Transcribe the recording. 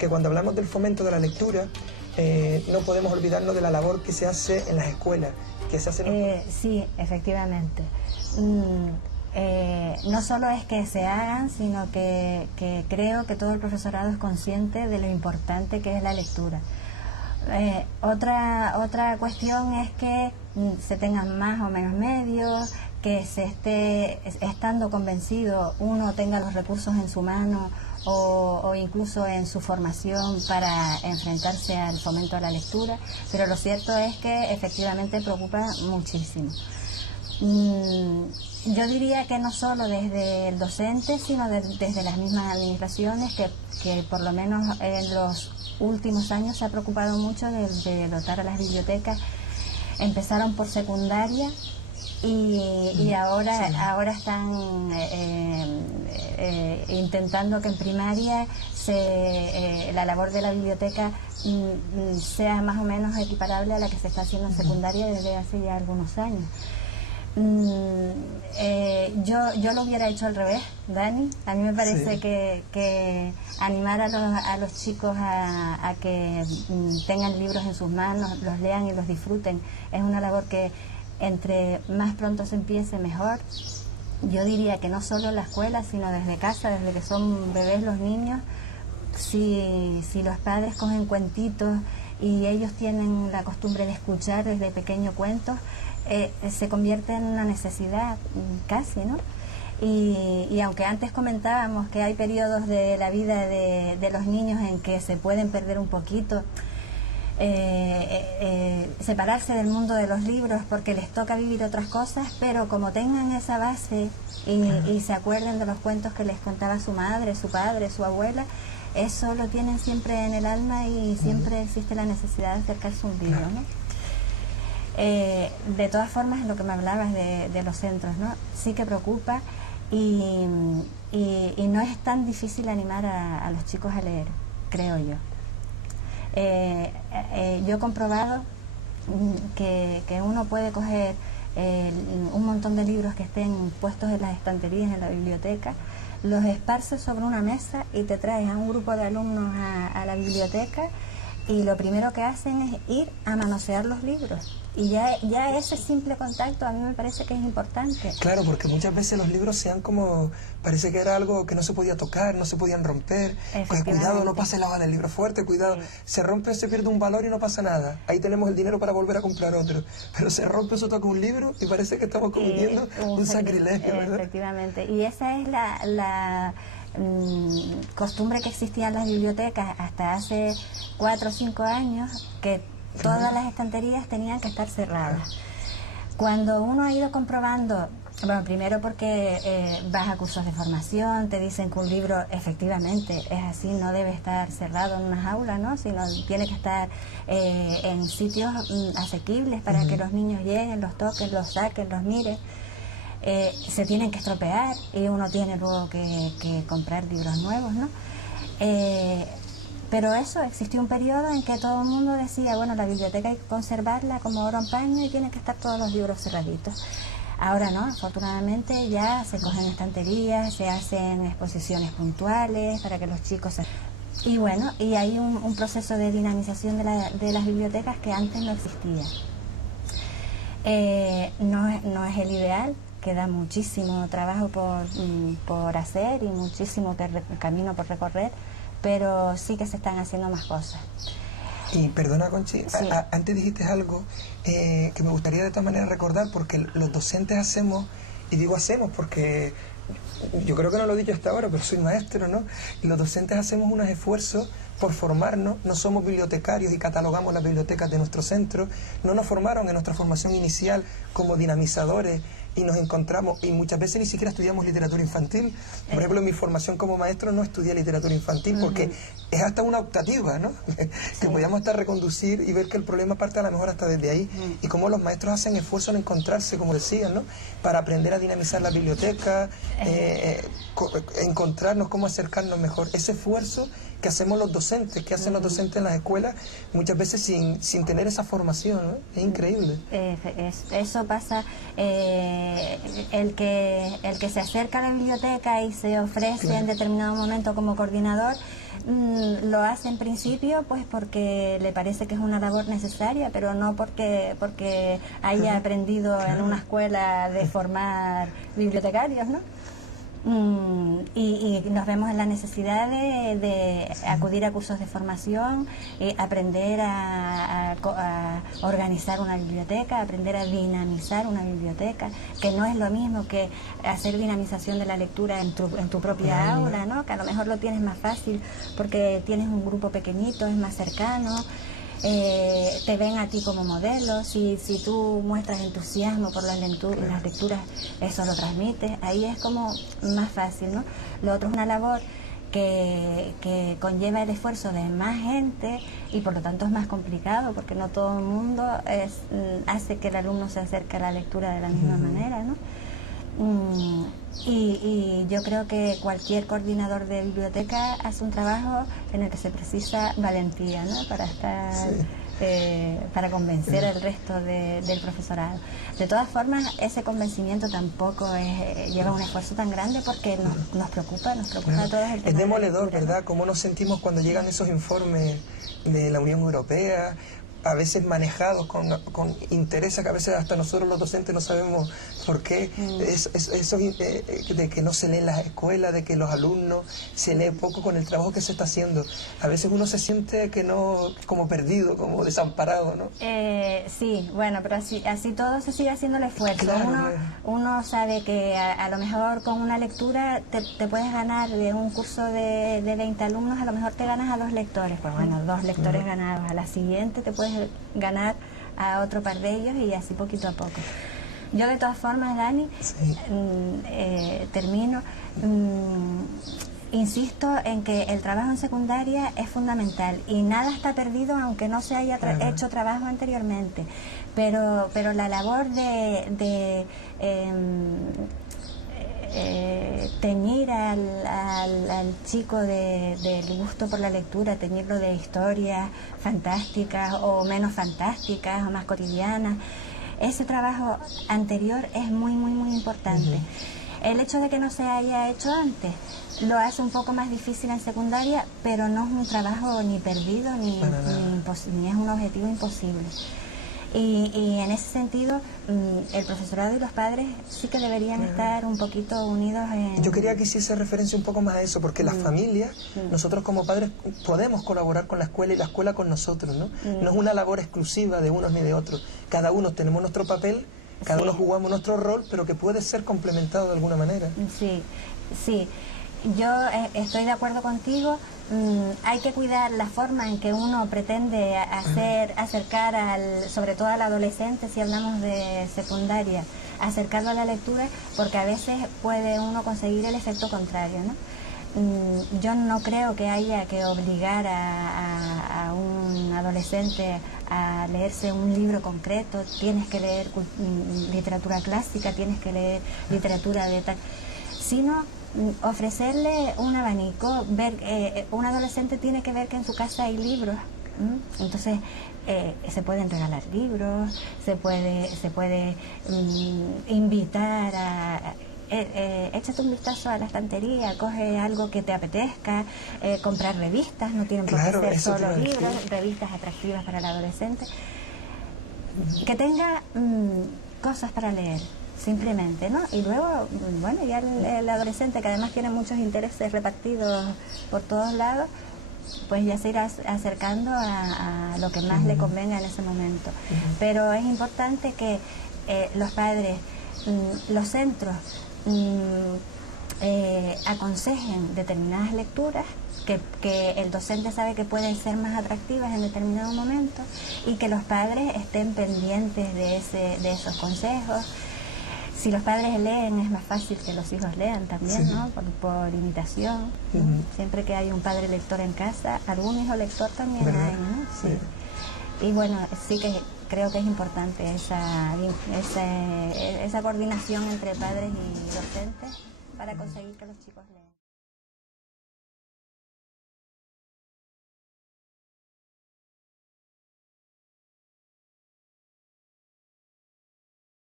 porque cuando hablamos del fomento de la lectura, no podemos olvidarnos de la labor que se hace en las escuelas, que se hace en los... Sí, efectivamente. No solo es que se hagan, sino que creo que todo el profesorado es consciente de lo importante que es la lectura. Otra cuestión es que se tengan más o menos medios, que se esté, estando convencido, uno tenga los recursos en su mano o incluso en su formación para enfrentarse al fomento a la lectura, pero lo cierto es que efectivamente preocupa muchísimo. Yo diría que no solo desde el docente, sino desde las mismas administraciones, que por lo menos en los últimos años se ha preocupado mucho de dotar a las bibliotecas. Empezaron por secundaria y ahora están intentando que en primaria la labor de la biblioteca sea más o menos equiparable a la que se está haciendo en secundaria desde hace ya algunos años. Yo lo hubiera hecho al revés, Dani. A mí me parece que animar a los chicos a que tengan libros en sus manos, los lean y los disfruten, es una labor que entre más pronto se empiece mejor. Yo diría que no solo en la escuela, sino desde casa, desde que son bebés los niños. Si los padres cogen cuentitos y ellos tienen la costumbre de escuchar desde pequeños cuentos, se convierte en una necesidad casi, ¿no? Y aunque antes comentábamos que hay periodos de la vida de los niños en que se pueden perder un poquito, separarse del mundo de los libros porque les toca vivir otras cosas, pero como tengan esa base y se acuerden de los cuentos que les contaba su madre, su padre, su abuela, eso lo tienen siempre en el alma y siempre existe la necesidad de acercarse a un libro, ¿no? De todas formas, lo que me hablabas de los centros, ¿no? Sí que preocupa y no es tan difícil animar a los chicos a leer, creo yo. Yo he comprobado que uno puede coger un montón de libros que estén puestos en las estanterías en la biblioteca, los esparces sobre una mesa y te traes a un grupo de alumnos a la biblioteca y lo primero que hacen es ir a manosear los libros. Y ya ese simple contacto a mí me parece que es importante. Claro, porque muchas veces los libros sean como, parece que era algo que no se podía tocar, no se podían romper, pues cuidado, no pase la hoja del libro fuerte, cuidado, se rompe, se pierde un valor y no pasa nada, ahí tenemos el dinero para volver a comprar otro, pero se rompe, eso toca un libro y parece que estamos cometiendo un sacrilegio, ¿verdad? Efectivamente, y esa es la costumbre que existía en las bibliotecas hasta hace 4 o 5 años, que todas las estanterías tenían que estar cerradas. Cuando uno ha ido comprobando, bueno, primero porque vas a cursos de formación, te dicen que un libro efectivamente es así, no debe estar cerrado en una jaula, ¿no? Sino tiene que estar en sitios asequibles para que los niños lleguen, los toquen, los saquen, los miren. Se tienen que estropear y uno tiene luego que comprar libros nuevos, ¿no? Pero eso, existió un periodo en que todo el mundo decía, bueno, la biblioteca hay que conservarla como oro en paño y tienen que estar todos los libros cerraditos. Ahora no, afortunadamente ya se cogen estanterías, se hacen exposiciones puntuales para que los chicos... Y bueno, y hay un proceso de dinamización de las bibliotecas que antes no existía. No es el ideal, queda muchísimo trabajo por hacer y muchísimo camino por recorrer, pero sí que se están haciendo más cosas. Y perdona, Conchi, sí. Antes dijiste algo que me gustaría de todas maneras recordar, porque los docentes hacemos, y digo hacemos porque yo creo que no lo he dicho hasta ahora, pero soy maestro, ¿no? Y los docentes hacemos unos esfuerzos por formarnos, no somos bibliotecarios y catalogamos las bibliotecas de nuestro centro, no nos formaron en nuestra formación inicial como dinamizadores y nos encontramos, y muchas veces ni siquiera estudiamos literatura infantil. Por ejemplo, en mi formación como maestro no estudié literatura infantil porque es hasta una optativa, ¿no? Que podíamos hasta reconducir y ver que el problema parte a lo mejor hasta desde ahí, y cómo los maestros hacen esfuerzo en encontrarse, como decían, ¿no? Para aprender a dinamizar la biblioteca, encontrarnos, cómo acercarnos mejor. Ese esfuerzo que hacemos los docentes, que hacen los docentes en las escuelas, muchas veces sin tener esa formación, ¿no? Es increíble. Eso pasa, el que se acerca a la biblioteca y se ofrece en determinado momento como coordinador, Lo hace en principio pues porque le parece que es una labor necesaria, pero no porque haya aprendido en una escuela de formar bibliotecarios, ¿no? Y nos vemos en la necesidad de acudir a cursos de formación, aprender a organizar una biblioteca, aprender a dinamizar una biblioteca, que no es lo mismo que hacer dinamización de la lectura en tu propia aula, ¿no? Que a lo mejor lo tienes más fácil porque tienes un grupo pequeñito, es más cercano. Te ven a ti como modelo, si tú muestras entusiasmo por las lecturas, eso lo transmites, ahí es como más fácil, ¿no? Lo otro es una labor que conlleva el esfuerzo de más gente y por lo tanto es más complicado porque no todo el mundo hace que el alumno se acerque a la lectura de la misma manera, ¿no? Y yo creo que cualquier coordinador de biblioteca hace un trabajo en el que se precisa valentía, ¿no? Para estar, para convencer al resto del profesorado. De todas formas, ese convencimiento tampoco lleva un esfuerzo tan grande porque nos preocupa a todos el tema. Es demoledor, lectura, ¿verdad? ¿no? Cómo nos sentimos cuando llegan esos informes de la Unión Europea, a veces manejados con intereses que a veces hasta nosotros los docentes no sabemos por qué. Eso de que no se lee en las escuelas, de que los alumnos se lee poco con el trabajo que se está haciendo. A veces uno se siente que no, como perdido, como desamparado, ¿no? Sí, bueno, pero así todo se sigue haciendo el esfuerzo. Claro, uno sabe que a lo mejor con una lectura te puedes ganar de un curso de 20 alumnos, a lo mejor te ganas a 2 lectores. Pues bueno, 2 lectores ganados. A la siguiente te puedes ganar a otro par de ellos y así poquito a poco. Yo de todas formas, Dani, termino, insisto en que el trabajo en secundaria es fundamental y nada está perdido aunque no se haya hecho trabajo anteriormente, pero la labor de teñir al chico del gusto por la lectura, teñirlo de historias fantásticas o menos fantásticas o más cotidianas, ese trabajo anterior es muy importante. El hecho de que no se haya hecho antes lo hace un poco más difícil en secundaria, pero no es un trabajo ni perdido ni es un objetivo imposible. Y en ese sentido, el profesorado y los padres sí que deberían estar un poquito unidos en... Yo quería que hiciese referencia un poco más a eso, porque las familias, nosotros como padres podemos colaborar con la escuela y la escuela con nosotros, ¿no? No es una labor exclusiva de unos ni de otros. Cada uno tenemos nuestro papel, cada uno jugamos nuestro rol, pero que puede ser complementado de alguna manera. Sí. Yo estoy de acuerdo contigo. Hay que cuidar la forma en que uno pretende acercar sobre todo al adolescente, si hablamos de secundaria, acercarlo a la lectura, porque a veces puede uno conseguir el efecto contrario, ¿no? Yo no creo que haya que obligar a un adolescente a leerse un libro concreto. Tienes que leer literatura clásica, tienes que leer literatura de tal, sino ofrecerle un abanico. Un adolescente tiene que ver que en su casa hay libros, entonces se pueden regalar libros, se puede invitar a échate un vistazo a la estantería, coge algo que te apetezca, comprar revistas, no tienen por qué ser solo libros, revistas atractivas para el adolescente, que tenga cosas para leer. Simplemente, ¿no? Y luego, bueno, ya el adolescente, que además tiene muchos intereses repartidos por todos lados, pues ya se irá acercando a lo que más le convenga en ese momento. Pero es importante que los padres, los centros, aconsejen determinadas lecturas que el docente sabe que pueden ser más atractivas en determinado momento y que los padres estén pendientes de esos consejos. Si los padres leen, es más fácil que los hijos lean también, ¿no? Por imitación, ¿no? Siempre que hay un padre lector en casa, algún hijo lector también hay, ¿no? Sí. Y bueno, sí que creo que es importante esa coordinación entre padres y docentes para conseguir que los chicos lean.